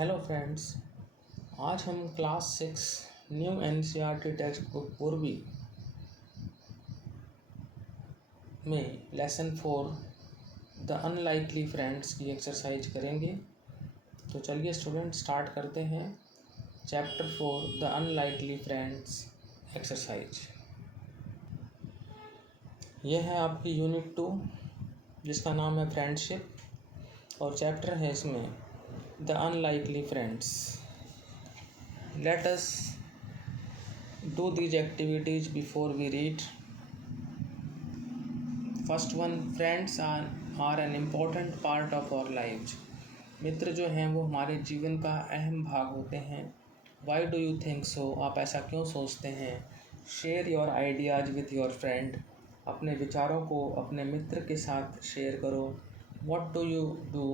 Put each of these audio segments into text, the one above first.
Hello friends. आज हम class 6 new NCERT text book पूर्वी में लेसन 4 द अनलाइकली फ्रेंड्स की एक्सरसाइज करेंगे। तो चलिए स्टूडेंट स्टार्ट करते हैं। Chapter 4 the unlikely friends exercise. यह है आपकी यूनिट 2 जिसका नाम है फ्रेंडशिप, और चैप्टर है इसमें the unlikely friends. Let us do these activities before we read. First one, friends are an important part of our lives. मित्र जो हैं वो हमारे जीवन का अहम भाग होते हैं। Why do you think so? आप ऐसा क्यों सोचते हैं? Share your ideas with your friend. अपने विचारों को अपने मित्र के साथ शेयर करो। What do you do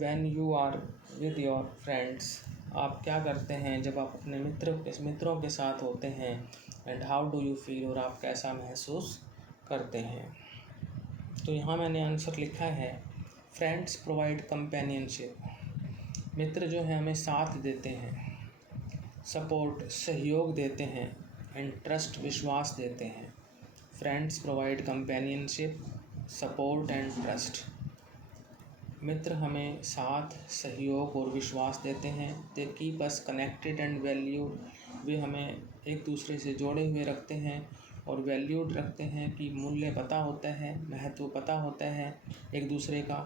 when you are with your friends? आप क्या करते हैं जब आप अपने मित्रों के साथ होते हैं। And how do you feel, और आप कैसा महसूस करते हैं। तो यहाँ मैंने आंसर लिखा है, फ्रेंड्स प्रोवाइड कंपेनियनशिप। मित्र जो है हमें साथ देते हैं, सपोर्ट सहयोग देते हैं, एंड ट्रस्ट विश्वास देते हैं। Friends provide companionship, support and trust. मित्र हमें साथ सहयोग और विश्वास देते हैं। They keep us connected and valued. वे हमें एक दूसरे से जोड़े हुए रखते हैं और वैल्यूड रखते हैं कि मूल्य पता होता है, महत्व पता होता है एक दूसरे का।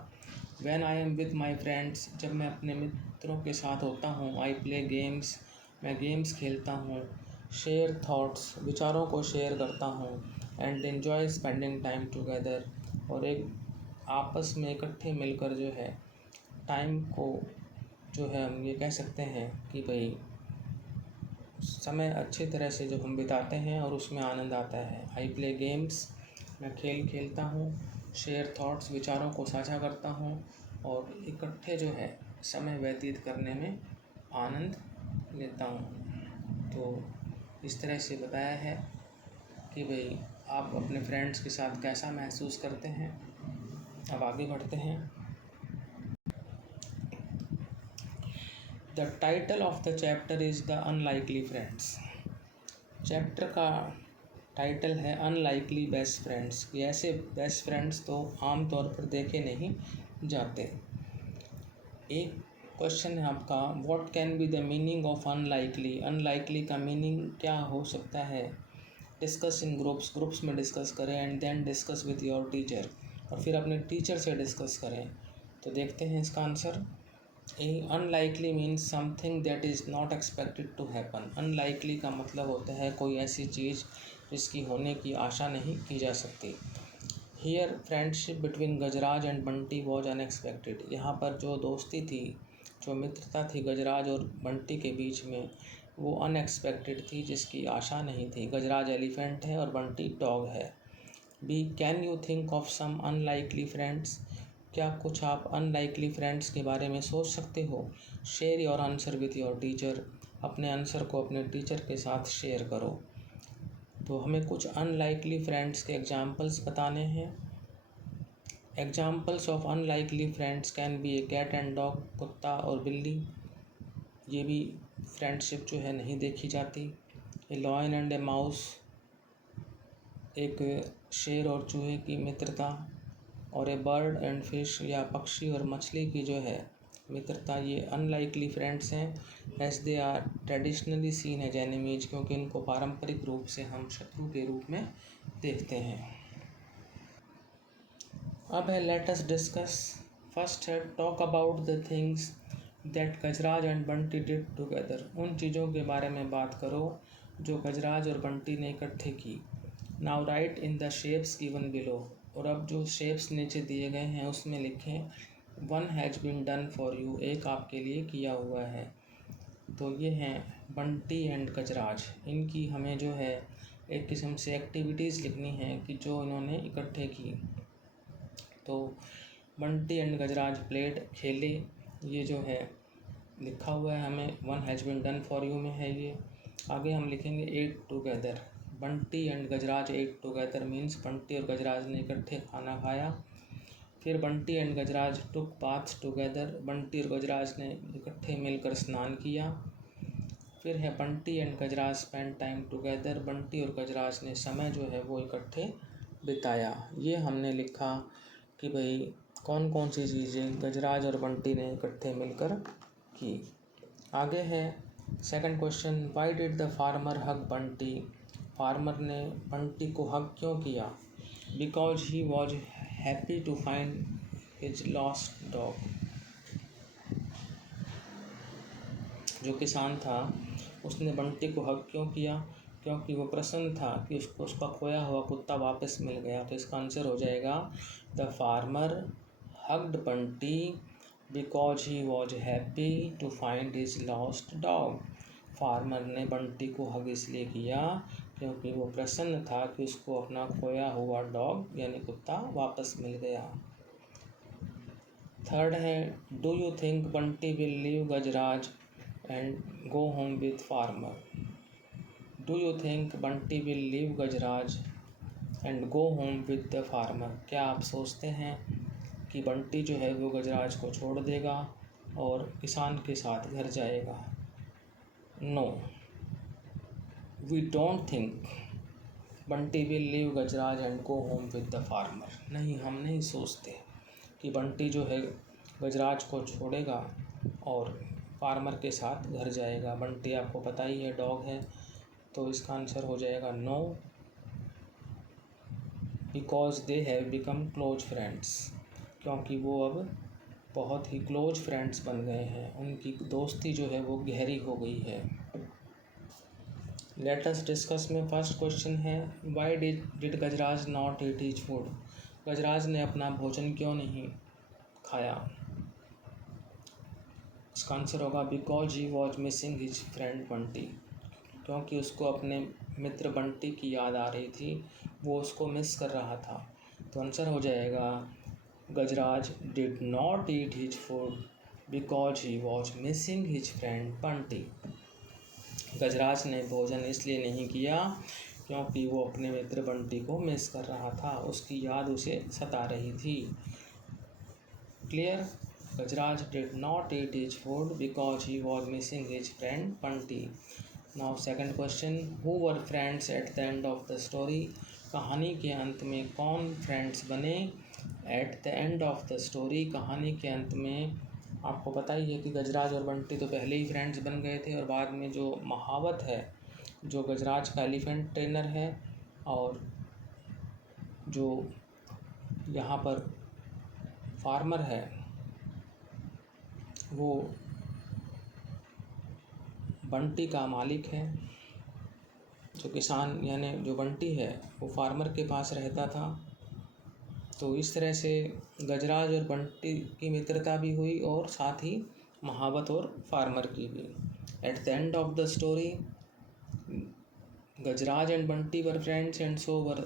When I am with my friends, जब मैं अपने मित्रों के साथ होता हूँ। आई प्ले गेम्स, मैं गेम्स खेलता हूँ। शेयर थॉट्स, विचारों को शेयर करता हूँ। And enjoy spending time together, और एक आपस में इकट्ठे मिलकर जो है टाइम को जो है हम ये कह सकते हैं कि भाई समय अच्छी तरह से जो हम बिताते हैं और उसमें आनंद आता है। आई प्ले गेम्स, मैं खेल खेलता हूँ। शेयर थॉट्स, विचारों को साझा करता हूँ, और इकट्ठे जो है समय व्यतीत करने में आनंद लेता हूँ। तो इस तरह से बताया है कि भाई आप अपने फ्रेंड्स के साथ कैसा महसूस करते हैं। अब आगे बढ़ते हैं। The title of the chapter is the unlikely friends. Chapter का टाइटल है अनलाइकली बेस्ट फ्रेंड्स, कि ऐसे बेस्ट फ्रेंड्स तो आम तौर पर देखे नहीं जाते। एक क्वेश्चन है आपका, what can be the meaning of unlikely. Unlikely का मीनिंग क्या हो सकता है। डिस्कस इन ग्रुप्स में डिस्कस करें। And then discuss with your teacher, और फिर अपने टीचर से डिस्कस करें। तो देखते हैं इसका answer. Unlikely means something that is not expected to happen. Unlikely का मतलब होता है कोई ऐसी चीज़ जिसकी होने की आशा नहीं की जा सकती। Here friendship between Gajraj and Bunty was unexpected. यहाँ पर जो दोस्ती थी, जो मित्रता थी गजराज और बंटी के बीच में, वो अनएक्सपेक्टेड थी, जिसकी आशा नहीं थी। गजराज एलिफेंट है और बंटी डॉग है। B, can you think of some unlikely friends. क्या कुछ आप अनलाइकली फ्रेंड्स के बारे में सोच सकते हो। Share your answer with your teacher. अपने आंसर को अपने टीचर के साथ शेयर करो। तो हमें कुछ अनलाइकली फ्रेंड्स के एग्जाम्पल्स बताने हैं। Examples of unlikely friends can be a cat and dog, कुत्ता और बिल्ली। ये भी फ्रेंडशिप जो है नहीं देखी जाती। ए लॉयन एंड ए माउस, एक शेर और चूहे की मित्रता। और ए बर्ड एंड फिश, या पक्षी और मछली की जो है मित्रता, ये अनलाइकली फ्रेंड्स हैं। As they are traditionally seen as enemies, क्योंकि इनको पारंपरिक रूप से हम शत्रु के रूप में देखते हैं। अब है लेट अस डिस्कस। फर्स्ट है talk about the things that Gajraj and Bunty did together. उन चीज़ों के बारे में बात करो जो गजराज और बंटी ने इकट्ठे की। Now right in the shapes given below, और अब जो शेप्स नीचे दिए गए हैं उसमें लिखें one has been done for you, एक आपके लिए किया हुआ है। तो ये हैं बंटी एंड गजराज। इनकी हमें जो है एक किस्म से एक्टिविटीज़ लिखनी है कि जो इन्होंने इकट्ठे की। तो बंटी एंड गजराज प्लेड, खेले, ये जो है लिखा हुआ है हमें one has been done for you में है ये। आगे हम लिखेंगे ate together. Bunty and Gajraj ate together means Bunty और गजराज ने इकट्ठे खाना खाया। फिर Bunty and Gajraj took bath together, Bunty और गजराज ने इकट्ठे मिलकर स्नान किया। फिर है Bunty and Gajraj spend time together, Bunty और गजराज ने समय जो है वो इकट्ठे बिताया। ये हमने लिखा कि भाई कौन कौन सी चीज़ें गजराज और बंटी ने इकट्ठे मिलकर की। आगे है second question, why did the farmer hug Bunty, farmer ने बंटी को हग क्यों किया। Because he was happy to find his lost dog, जो किसान था उसने बंटी को हग क्यों किया, क्योंकि वो प्रसन्न था कि उसको उसका खोया हुआ कुत्ता वापस मिल गया। तो इसका आंसर हो जाएगा the farmer hugged Bunty because he was happy to find his lost dog. Farmer ने बंटी को हग इसलिए किया क्योंकि वो प्रसन्न था कि उसको अपना खोया हुआ डॉग यानी कुत्ता वापस मिल गया। थर्ड है, do you think Bunty will leave Gajraj and go home with farmer. Do you think Bunty will leave Gajraj and go home with the farmer. क्या आप सोचते हैं कि बंटी जो है वो गजराज को छोड़ देगा और किसान के साथ घर जाएगा। No, we don't think Bunty will leave Gajraj and go home with the farmer. नहीं, हम नहीं सोचते कि बंटी जो है गजराज को छोड़ेगा और फार्मर के साथ घर जाएगा। बंटी आपको पता ही है डॉग है, तो इसका आंसर हो जाएगा no, because they have become close friends, क्योंकि वो अब बहुत ही क्लोज फ्रेंड्स बन गए हैं, उनकी दोस्ती जो है वो गहरी हो गई है। लेट अस डिस्कस में फर्स्ट क्वेश्चन है, why did Gajraj not eat his food. Gajraj ने अपना भोजन क्यों नहीं खाया। इसका आंसर होगा because he was missing his friend Bunty, क्योंकि उसको अपने मित्र बंटी की याद आ रही थी, वो उसको मिस कर रहा था। तो आंसर हो जाएगा Gajraj did not eat his food because he was missing his friend Bunty. Gajraj ने भोजन इसलिए नहीं किया क्योंकि वो अपने मित्र बंटी को मिस कर रहा था, उसकी याद उसे सता रही थी। Clear? Gajraj did not eat his food because he was missing his friend Bunty. Now second question, who were friends at the end of the story. कहानी के अंत में कौन फ्रेंड्स बने। Eight the end of the story, कहानी के अंत में आपको पता ही है कि गजराज और बंटी तो पहले ही फ्रेंड्स बन गए थे, और बाद में जो महावत है, जो गजराज का एलिफेंट ट्रेनर है, और जो यहाँ पर फार्मर है वो बंटी का मालिक है। जो किसान यानी जो बंटी है वो फार्मर के पास रहता था। तो इस तरह से गजराज और बंटी की मित्रता भी हुई और साथ ही महावत और फार्मर की भी। At the end of the story Gajraj and Bunty were friends and so were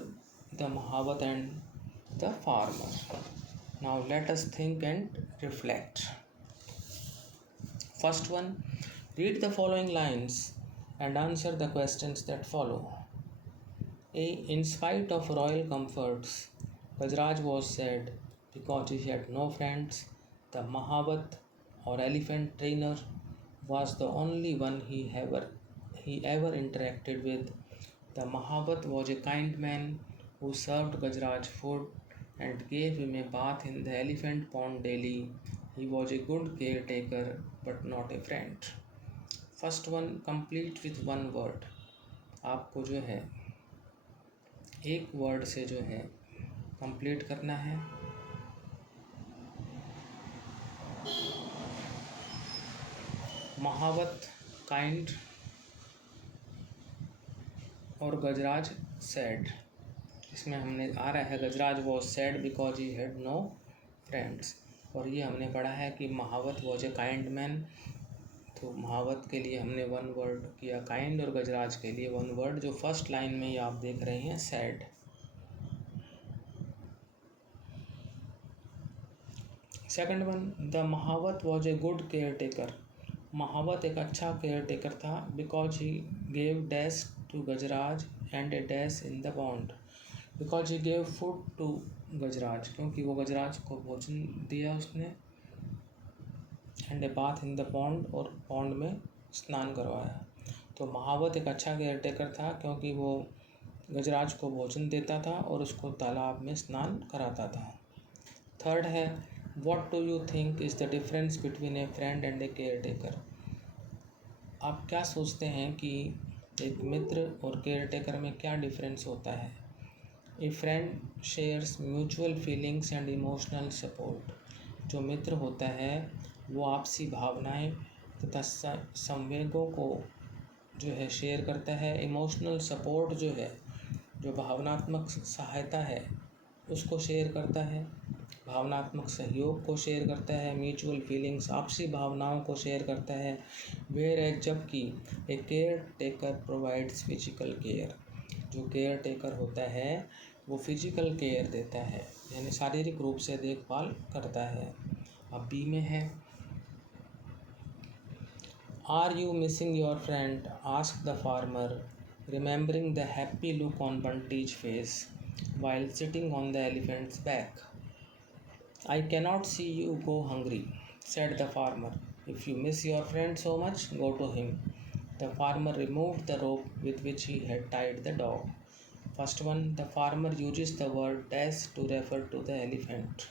the mahout and the farmer. Now let us think and reflect. First one, read the following lines and answer the questions that follow. A. In spite of royal comforts, Gajraj was sad because he had no friends. The Mahavat or elephant trainer was the only one he ever interacted with. The Mahavat was a kind man who served Gajraj food and gave him a bath in the elephant pond daily. He was a good caretaker but not a friend. First one, complete with one word. आपको जो है एक word से जो है complete करना है। महावत काइंड और गजराज सैड। इसमें हमने आ रहा है Gajraj was sad because he had no friends, और ये हमने पढ़ा है कि महावत वॉज ए काइंड मैन। तो महावत के लिए हमने वन वर्ड किया काइंड, और गजराज के लिए वन वर्ड, जो फर्स्ट लाइन में ही आप देख रहे हैं sad. Second one, the mahout was a good caretaker. महावत एक अच्छा केयर टेकर था because he gave dash to Gajraj and a dash in the pond. Because he gave food to Gajraj, क्योंकि वो गजराज को भोजन दिया उसने। And a bath in the pond, और पॉन्ड में स्नान करवाया। तो महावत एक अच्छा केयर टेकर था क्योंकि वो गजराज को भोजन देता था और उसको तालाब में स्नान कराता था। थर्ड है, what do you think is the difference between A friend and A care taker. आप क्या सोचते हैं कि एक मित्र और केयर टेकर में क्या डिफरेंस होता है। ए friend shares mutual feelings and emotional support. जो मित्र होता है वो आपसी भावनाएं तथा संवेगों को जो है शेयर करता है। इमोशनल सपोर्ट जो है, जो भावनात्मक सहायता है उसको शेयर करता है, भावनात्मक सहयोग को शेयर करता है। म्यूचुअल फीलिंग्स, आपसी भावनाओं को शेयर करता है। वेयर एज, जबकि a caretaker provides physical care. जो केयर टेकर होता है वो फिजिकल केयर देता है, यानी शारीरिक रूप से देखभाल करता है। अब बी में है, are you missing your friend, ask the farmer, remembering the happy look on Bunty's face while sitting on the elephant's back. I cannot see you go hungry, said the farmer. If you miss your friend so much, go to him. The farmer removed the rope with which he had tied the dog. First one, the farmer uses the word dash to refer to the elephant.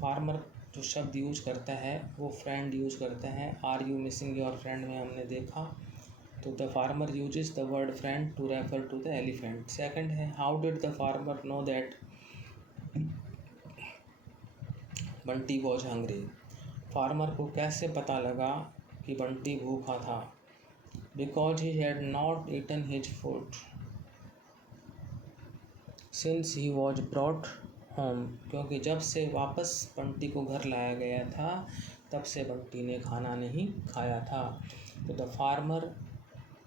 Farmer जो शब्द use करता है वो friend use करता है। Are you missing your friend में हमने देखा, तो the farmer uses the word friend to refer to the elephant. Second है, how did the farmer know that Bunty was hungry. Farmer को कैसे पता लगा कि बंटी भूखा था। Because he had not eaten his food since he was brought home. क्योंकि जब से वापस बंटी को घर लाया गया था तब से बंटी ने खाना नहीं खाया था। तो the farmer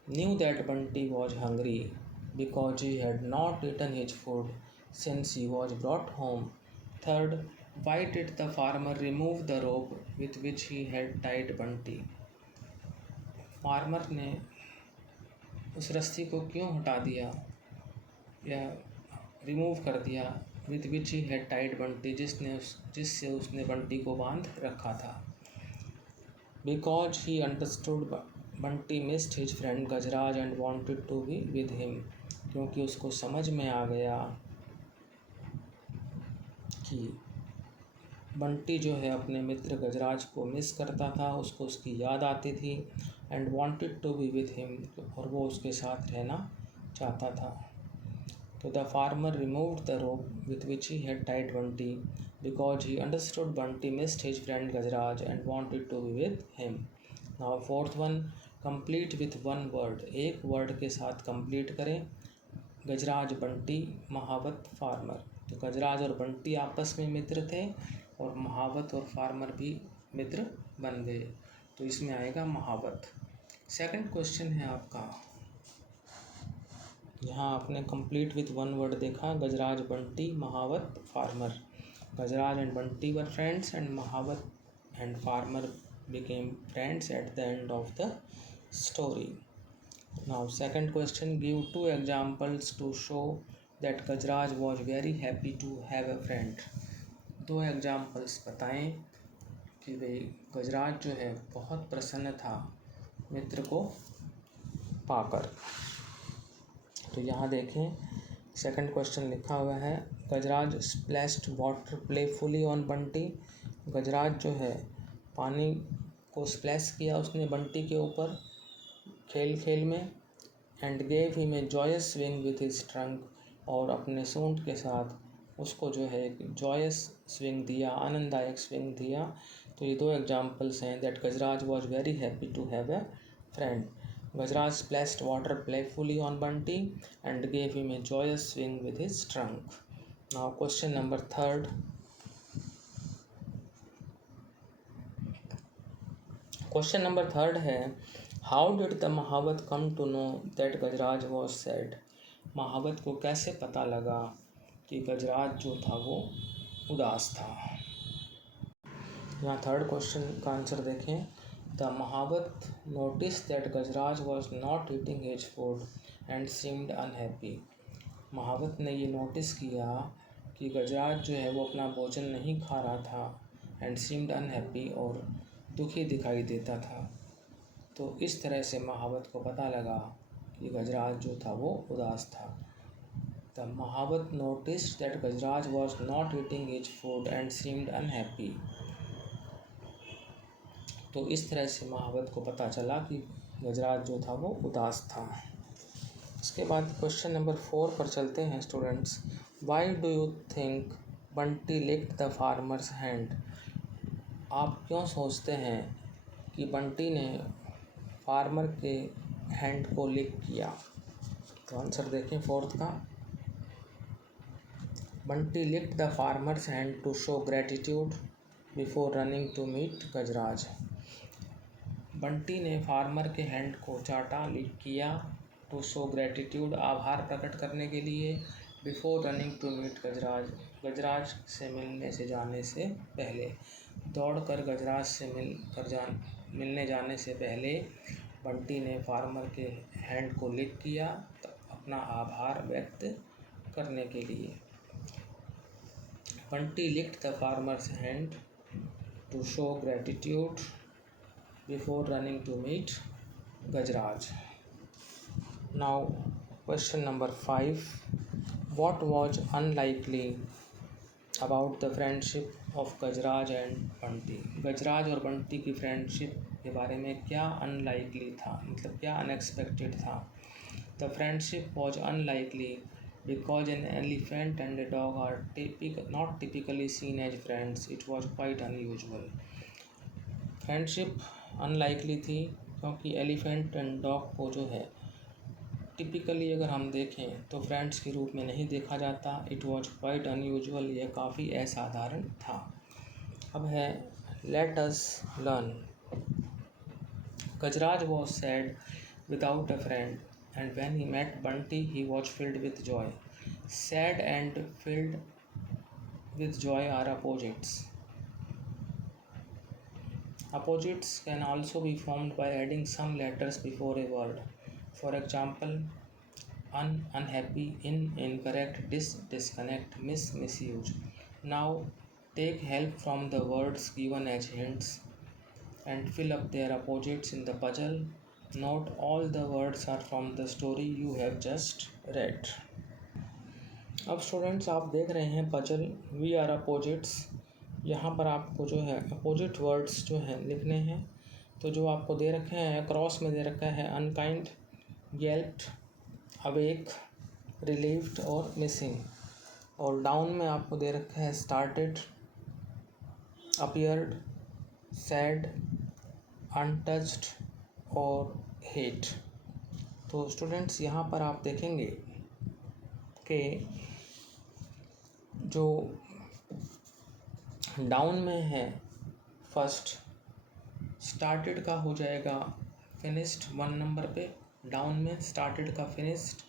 knew that Bunty was hungry because he had not eaten his food since he was brought home. Third, why did the farmer remove the rope with which he had tied Bunty? Farmer ने उस रस्सी को क्यों हटा दिया या remove कर दिया, with which he had tied Bunty, जिससे उसने बंटी को बांध रखा था। Because he understood Bunty missed his friend Gajraj and wanted to be with him. क्योंकि उसको समझ में आ गया कि बंटी जो है अपने मित्र गजराज को मिस करता था, उसको उसकी याद आती थी। And wanted to be with him, और वो उसके साथ रहना चाहता था। तो the farmer removed the rope with which he had tied Bunty because he understood Bunty missed his friend Gajraj and wanted to be with him. Now fourth one, complete with one word. एक word के साथ कंप्लीट करें। गजराज, Bunty, mahout, farmer. तो गजराज और बंटी आपस में मित्र थे और महावत और फार्मर भी मित्र बन गए, तो इसमें आएगा महावत। सेकंड क्वेश्चन है आपका, यहाँ आपने कंप्लीट विथ वन वर्ड देखा, Gajraj, Bunty, mahout, farmer. Gajraj and Bunty were friends and mahout and farmer became friends at the end of the story. Now second question, give two examples to show that Gajraj was very happy to have a friend. दो examples बताएं कि भाई गजराज जो है बहुत प्रसन्न था मित्र को पाकर। तो यहाँ देखें, सेकंड क्वेश्चन लिखा हुआ है, Gajraj splashed water playfully on Bunty. Gajraj जो है पानी को स्प्लैश किया उसने बंटी के ऊपर खेल खेल में। And gave him a Joyce swing with his trunk, और अपने सूंड के साथ उसको जो है एक जॉयस स्विंग दिया, आनंददायक स्विंग दिया। तो ये दो एग्जाम्पल्स हैं that Gajraj was very happy to have a friend. Gajraj splashed water playfully on Bunty and gave him a joyous swing with his trunk. Now question number third. Question number third है, how did the महावत come to know that Gajraj was sad? महावत को कैसे पता लगा कि गजराज जो था वो उदास था। यहाँ थर्ड क्वेश्चन का आंसर देखें। The Mahavat noticed that Gajraj was not eating his food and seemed unhappy. महावत ने ये नोटिस किया कि गजराज जो है वो अपना भोजन नहीं खा रहा था एंड सीम्ड अनहैप्पी, और दुखी दिखाई देता था। तो इस तरह से महावत को पता लगा कि गजराज जो था वो उदास था। The mahout noticed that Gajraj was not eating his food and seemed unhappy. तो इस तरह से महावत को पता चला कि गजराज जो था वो उदास था। इसके बाद क्वेश्चन नंबर 4 पर चलते हैं students. Why do you think Bunty licked the farmer's hand? आप क्यों सोचते हैं कि बंटी ने फार्मर के हैंड को लिक किया? तो आंसर देखें 4th का। Bunty licked the farmer's hand to show gratitude before running to meet Gajraj. Bunty ने फार्मर के हैंड को चाटा, लिक किया, टू शो ग्रेटिट्यूड आभार प्रकट करने के लिए, बिफोर रनिंग टू मीट गजराज गजराज से जाने से पहले, दौड़कर गजराज से मिलने जाने से पहले बंटी ने फार्मर के हैंड को लिक किया अपना आभार व्यक्त करने के लिए। Bunty licked the farmer's hand to show gratitude before running to meet Gajraj. Now question number 5. What was unlikely about the friendship of Gajraj and Bunty? Gajraj और बंटी की फ्रेंडशिप के बारे में क्या अनलाइकली था, मतलब क्या अनएक्सपेक्टेड था? The friendship was unlikely because an elephant and a dog are not typically seen as friends. It was quite unusual. Friendship unlikely थी क्योंकि एलिफेंट एंड डॉग को जो है टिपिकली अगर हम देखें तो फ्रेंड्स के रूप में नहीं देखा जाता। इट वॉज क्वाइट अनयूजुअल, यह काफ़ी असाधारण था। अब है let us learn. Gajraj was sad without a friend and when he met Bunty he was filled with joy. Sad and filled with joy are opposites. Opposites can also be formed by adding some letters before a word. For example, unhappy, incorrect, disconnect, misuse. Now take help from the words given as hints and fill up their opposites in the puzzle. Note all the words are from the story you have just read. अब students आप देख रहे हैं puzzle we are opposites. यहाँ पर आपको जो है अपोजिट वर्ड्स जो हैं लिखने हैं। तो जो आपको दे रखे हैं क्रॉस में दे रखा है अनकाइंड, येल्प्ड, अवेक, रिलीव्ड और मिसिंग, और डाउन में आपको दे रखा है स्टार्टेड, अपीयर्ड, सैड, अनटच्ड और हेट। तो स्टूडेंट्स यहाँ पर आप देखेंगे कि जो डाउन में है फर्स्ट स्टार्टेड का हो जाएगा फिनिश्ड 1 नंबर पे, डाउन में स्टार्टेड का फिनिश्ड।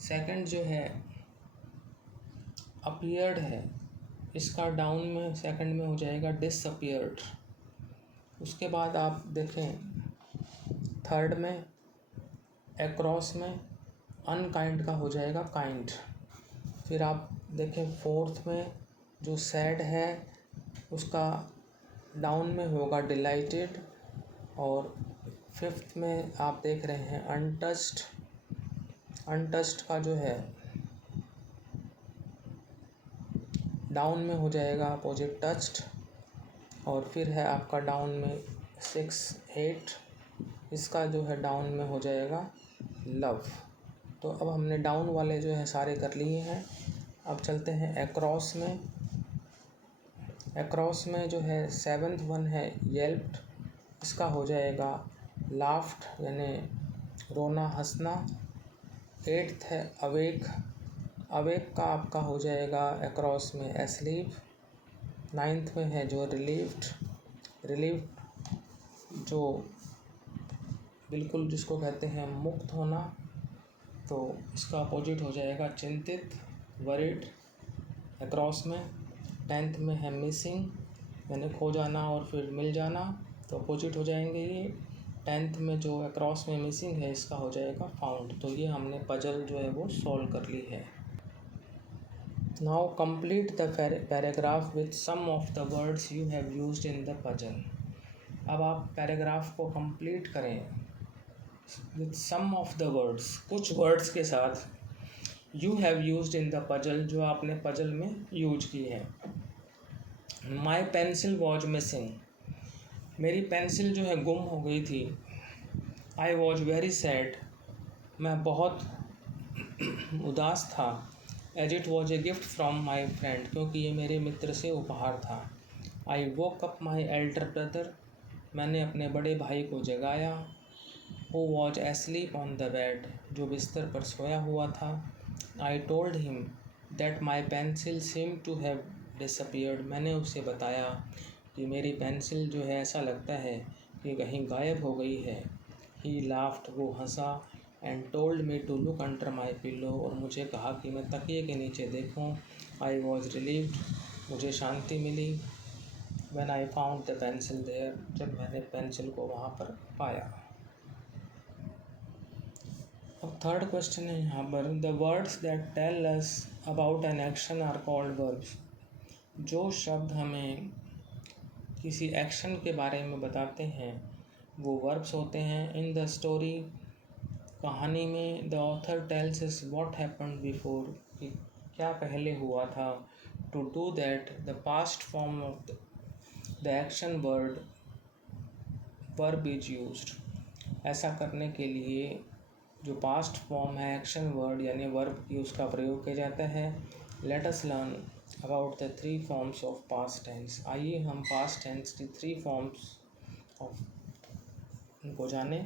सेकंड जो है अपीयर्ड है, इसका डाउन में सेकंड में हो जाएगा डिसअपीयर्ड। उसके बाद आप देखें थर्ड में अक्रॉस में अनकाइंड का हो जाएगा काइंड। फिर आप देखें फोर्थ में जो सैड है उसका डाउन में होगा डिलाइटेड, और फिफ्थ में आप देख रहे हैं अनटच्ड। अनटच्ड का जो है डाउन में हो जाएगा अपोजिट टच्ड, और फिर है आपका डाउन में 6 8, इसका जो है डाउन में हो जाएगा लव। तो अब हमने डाउन वाले जो है सारे कर लिए हैं। अब चलते हैं अक्रॉस में। अक्रॉस में जो है 7th वन है येल्प्ड, इसका हो जाएगा लाफ्ड यानी रोना हंसना। 8th है अवेक, अवेक का आपका हो जाएगा अक्रॉस में एस्लीप। 9th में है जो रिलीव्ड, रिलीव्ड जो बिल्कुल जिसको कहते हैं मुक्त होना, तो इसका अपोजिट हो जाएगा चिंतित, वरीड अक्रॉस में। 10th में है मिसिंग यानी खो जाना और फिर मिल जाना, तो अपोजिट हो जाएंगे ये। 10th में जो अक्रॉस में मिसिंग है इसका हो जाएगा फाउंड। तो ये हमने पजल जो है वो सॉल्व कर ली है। Now complete the paragraph with some of the words you have used in the puzzle. अब आप पैराग्राफ को कंप्लीट करें with some of the words, कुछ वर्ड्स के साथ, you have used in the puzzle, जो आपने पजल में यूज की है। माई पेंसिल वॉज मिसिंग, मेरी पेंसिल जो है गुम हो गई थी। आई वॉज वेरी सैड, मैं बहुत उदास था। As it was a gift from my friend, क्योंकि ये मेरे मित्र से उपहार था। I woke up my elder brother, मैंने अपने बड़े भाई को जगाया। Who was asleep on the bed, जो बिस्तर पर सोया हुआ था। I told him that my pencil seem to have disappeared, मैंने उसे बताया कि मेरी पेंसिल जो है ऐसा लगता है कि कहीं गायब हो गई है। ही लाफ्ड, वो हंसा। And told me to look under my pillow, और मुझे कहा कि मैं तकिए के नीचे देखूं। आई वॉज रिलीव्ड, मुझे शांति मिली। When I found the pencil there, जब मैंने पेंसिल को वहाँ पर पाया। अब थर्ड क्वेश्चन है यहाँ पर, the words that tell us about an action are called verbs, जो शब्द हमें किसी एक्शन के बारे में बताते हैं वो वर्ब्स होते हैं। इन द स्टोरी, कहानी में, the author tells us what happened before, कि क्या पहले हुआ था। To do that the past form of the action verb is used, ऐसा करने के लिए जो पास्ट फॉर्म है एक्शन वर्ड यानी वर्ब की, उसका प्रयोग किया जाता है। Let us learn about the 3 forms of past tense, आइए हम पास्ट टेंस की 3 फॉर्म्स ऑफ इनको जाने।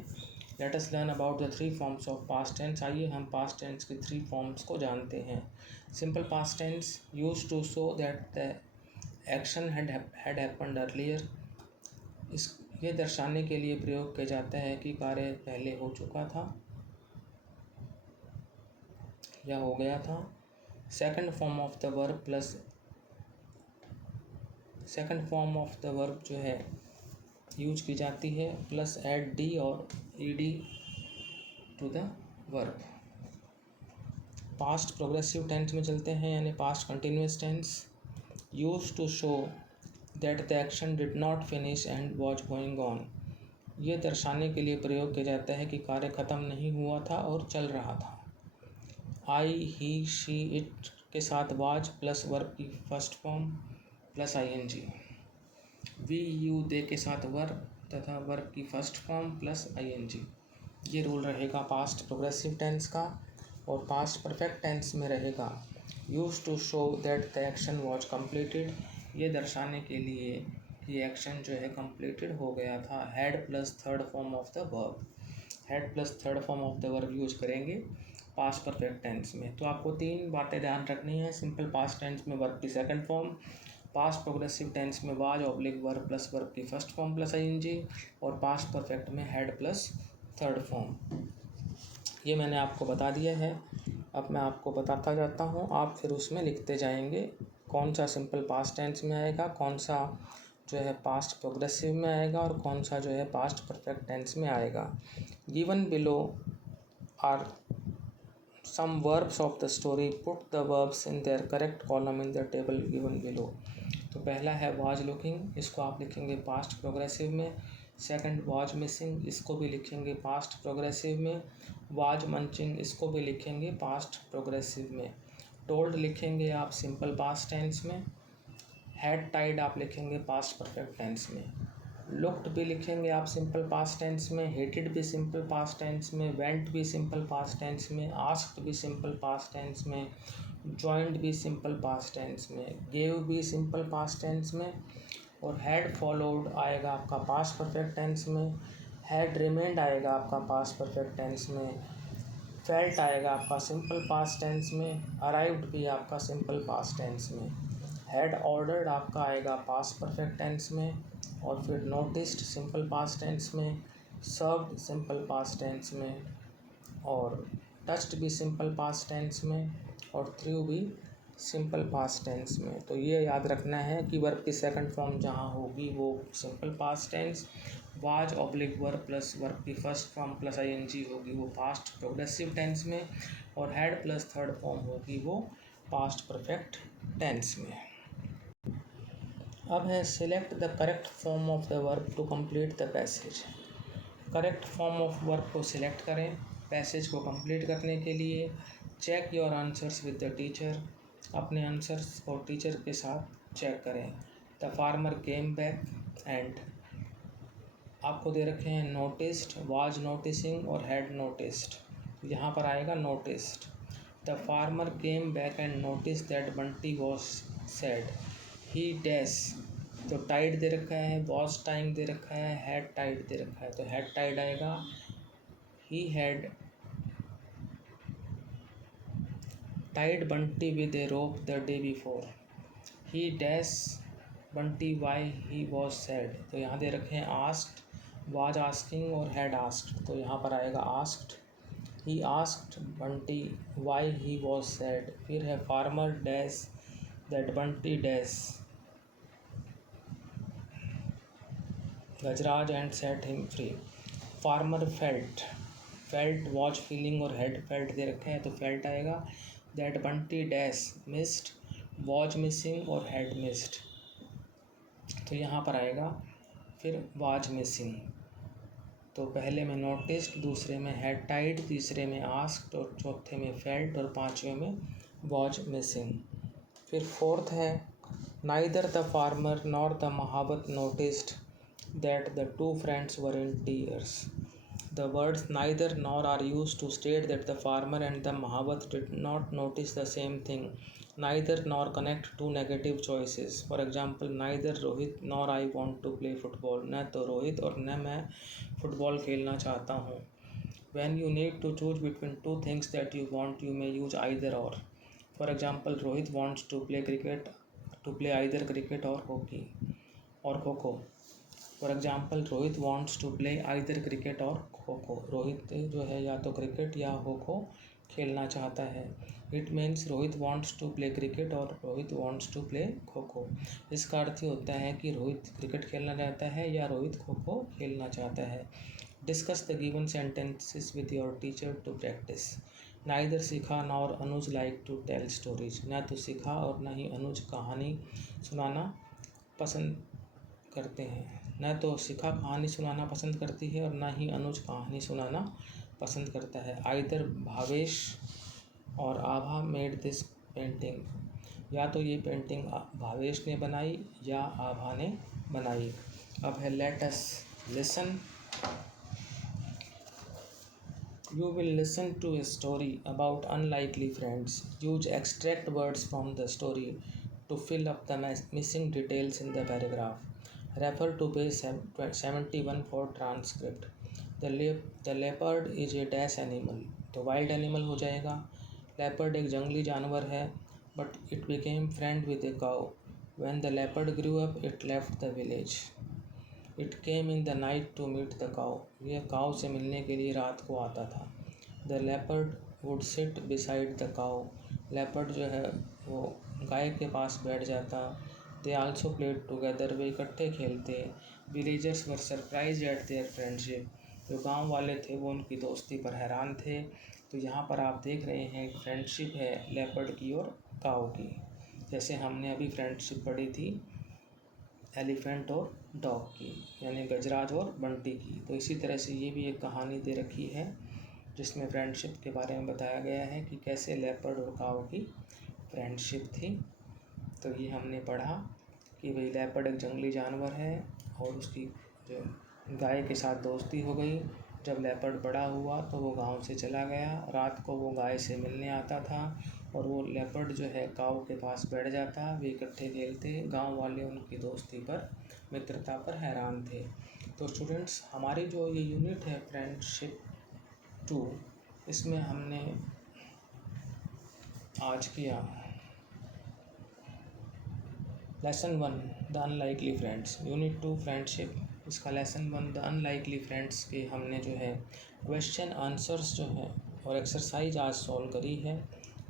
Let us learn about the 3 forms of past tense, आइए हम पास्ट टेंस की 3 फॉर्म्स को जानते हैं। Simple past tense, use to show that the action had happened earlier, इस ये दर्शाने के लिए प्रयोग किया जाता है कि कार्य पहले हो चुका था या हो गया था। Second form of the verb plus, second form of the verb जो है यूज की जाती है प्लस एड डी और ED to the verb. Past progressive tense में चलते हैं, यानी past continuous tense. Use to show that the action did not finish and was going on, ये दर्शाने के लिए प्रयोग किया जाता है कि कार्य ख़त्म नहीं हुआ था और चल रहा था। आई, ही, शी, इट के साथ वाज प्लस वर्ब की first form plus ING. We, you, they के साथ वर्ब तथा वर्ब की फर्स्ट फॉर्म प्लस आईएनजी। ये रूल रहेगा पास्ट प्रोग्रेसिव टेंस का। और पास्ट परफेक्ट टेंस में रहेगा use to show that the action was completed, ये दर्शाने के लिए कि एक्शन जो है कम्प्लीटेड हो गया था। Had plus third form of the verb, had plus third form of the verb use करेंगे पास्ट परफेक्ट टेंस में। तो आपको 3 बातें ध्यान रखनी है। सिंपल पास्ट टेंस में वर्ब की second form, past progressive tense में was oblique verb plus verb की फर्स्ट फॉर्म प्लस आईएनजी, और पास्ट परफेक्ट में हैड प्लस थर्ड फॉर्म। ये मैंने आपको बता दिया है। अब मैं आपको बताता जाता हूँ, आप फिर उसमें लिखते जाएंगे कौन सा सिंपल पास्ट टेंस में आएगा, कौन सा जो है पास्ट प्रोग्रेसिव में आएगा और कौन सा जो है पास्ट परफेक्ट टेंस में आएगा। Given below are some verbs of the story, put the verbs in their correct column in the table given below। तो पहला है was looking, इसको आप लिखेंगे पास्ट प्रोग्रेसिव में। सेकंड was missing, इसको भी लिखेंगे पास्ट प्रोग्रेसिव में। was munching, इसको भी लिखेंगे पास्ट प्रोग्रेसिव में। told लिखेंगे आप सिंपल पास्ट टेंस में। had tied आप लिखेंगे पास्ट परफेक्ट टेंस में। लुक्ड भी लिखेंगे आप सिंपल पास्ट टेंस में। हेटेड भी सिंपल पास्ट टेंस में। वेंट भी सिंपल पास्ट टेंस में। आस्क्ड भी सिंपल पास्ट टेंस में। जॉइंड भी सिंपल पास्ट टेंस में। गेव भी सिंपल पास्ट टेंस में। और हैड फॉलोड आएगा आपका पास्ट परफेक्ट टेंस में। हैड रिमेंड आएगा आपका पास्ट परफेक्ट टेंस में। फेल्ट आएगा आपका सिंपल पास्ट टेंस में। अराइव्ड भी आपका सिंपल पास्ट टेंस में। हैड ऑर्डर्ड आपका आएगा पास्ट परफेक्ट टेंस में। और फिर नोटिस्ड सिंपल पास्ट टेंस में। सर्व्ड सिंपल पास्ट टेंस में। और टच्ड भी सिंपल पास्ट टेंस में। और थ्रू भी सिंपल पास्ट टेंस में। तो ये याद रखना है कि वर्ब की सेकंड फॉर्म जहाँ होगी वो simple past tense. Was oblique verb plus verb की फर्स्ट फॉर्म प्लस आईएनजी होगी वो पास्ट प्रोग्रेसिव टेंस में। और हैड प्लस थर्ड फॉर्म होगी वो पास्ट परफेक्ट टेंस में। अब है select the correct form of the verb to complete the passage. Correct form of verb को सिलेक्ट करें पैसेज को कंप्लीट करने के लिए। Check your answers with the teacher, अपने आंसर्स को टीचर के साथ चेक करें। The farmer came back and आपको दे रखे हैं नोटिस्ड, वाज नोटिसिंग और हैड नोटिस्ड। यहाँ पर आएगा noticed. The farmer came back and notice that Bunty was sad. He dash, तो टाइड दे रखा है, वॉज टाइंग दे रखा है, हैड टाइड दे रखा है, तो हैड टाइड आएगा। He had tied Bunty with a rope the day before. He dash Bunty why he was sad, तो यहाँ दे रखे हैं आस्क्ड, वाज आस्किंग और हैड आस्क्ड, तो यहाँ पर आएगा asked. He asked Bunty why he was sad. फिर है farmer dash that Bunty dash Gajraj and set him free. Farmer felt, felt was feeling और हैड फेल्ट दे रखे हैं, तो फेल्ट आएगा। That Bunty dash missed, was missing और हैड मिस्ड, तो यहाँ पर आएगा फिर वाज मिसिंग। तो पहले में नोटिस्ड, दूसरे में हैड टाइड, तीसरे में आस्क्ड और चौथे में फेल्ट और पांचवें में वाज मिसिंग। फिर फोर्थ है neither the farmer nor the mahout noticed that the two friends were in tears. The words neither nor are used to state that the farmer and the Mahavat did not notice the same thing. Neither nor connect two negative choices. For example, neither Rohit nor I want to play football. न तो रोहित और न मैं football खेलना चाहता हूँ। When you need to choose between two things that you want, you may use either or. For example, Rohit wants to play either cricket or hockey or kho-kho. For example Rohit wants to play either cricket और खो खो। रोहित जो है या तो cricket या खो खो खेलना चाहता है। It means Rohit wants to play cricket और Rohit wants to play kho kho. इसका अर्थ ही होता है कि रोहित क्रिकेट खेलना चाहता है या रोहित खो खो खेलना चाहता है। Discuss the given sentences with your teacher to practise. Neither Shikha nor Anuj like to tell stories. न तो शिखा और न ही अनुज कहानी सुनाना पसंद करते हैं। न तो शिखा कहानी सुनाना पसंद करती है और न ही अनुज कहानी सुनाना पसंद करता है। आइदर भावेश और आभा मेड दिस पेंटिंग, या तो ये पेंटिंग भावेश ने बनाई या आभा ने बनाई। अब है let us listen. You will listen to a story about unlikely friends. Use extract words from the story to fill up the missing details in the paragraph. Refer to page 71 for transcript. The leopard is a dash animal, तो wild animal हो जाएगा। leopard एक जंगली जानवर है, but it became friend with a cow. When the leopard grew up, it left the village. It came in the night to meet the cow. यह काऊ से मिलने के लिए रात को आता था। The leopard would sit beside the cow. leopard जो है वो गाय के पास बैठ जाता। They also played together. वे इकट्ठे खेलते। Villagers were surprised at their friendship. जो गांव वाले थे वो उनकी दोस्ती पर हैरान थे। तो यहाँ पर आप देख रहे हैं फ्रेंडशिप है लेपर्ड की और काऊ की। जैसे हमने अभी फ्रेंडशिप पढ़ी थी एलिफेंट और डॉग की, यानी गजराज और बंटी की। तो इसी तरह से ये भी एक कहानी दे रखी है जिसमें फ्रेंडशिप के बारे में बताया गया है कि कैसे लेपर्ड और काऊ की फ्रेंडशिप थी। तो ये हमने पढ़ा कि भाई लेपर्ड एक जंगली जानवर है और उसकी जो गाय के साथ दोस्ती हो गई। जब लेपर्ड बड़ा हुआ तो वो गांव से चला गया। रात को वो गाय से मिलने आता था और वो लेपर्ड जो है काऊ के पास बैठ जाता। वे इकट्ठे खेलते। गांव वाले उनकी दोस्ती पर, मित्रता पर हैरान थे। तो स्टूडेंट्स, हमारी जो ये यूनिट है फ्रेंडशिप 2, इसमें हमने आज किया lesson 1 the unlikely friends, unit 2 friendship. इसका लेसन 1 द अनलाइकली फ्रेंड्स के हमने जो है क्वेश्चन आंसर्स जो है और एक्सरसाइज आज सॉल्व करी है।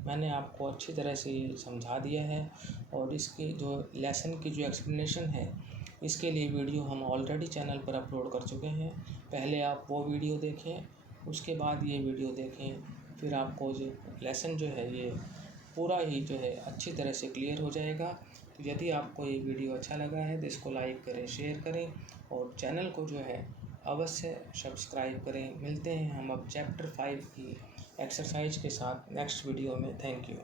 मैंने आपको अच्छी तरह से ये समझा दिया है और इसकी जो लेसन की जो एक्सप्लेनेशन है इसके लिए वीडियो हम ऑलरेडी चैनल पर अपलोड कर चुके हैं। पहले आप वो वीडियो देखें, उसके बाद ये वीडियो देखें, फिर आपको जो लेसन जो है ये पूरा ही जो है अच्छी तरह से क्लियर हो जाएगा। तो यदि आपको ये वीडियो अच्छा लगा है तो इसको लाइक करें, शेयर करें और चैनल को जो है अवश्य सब्सक्राइब करें। मिलते हैं हम अब चैप्टर 5 की एक्सरसाइज के साथ नेक्स्ट वीडियो में। Thank you.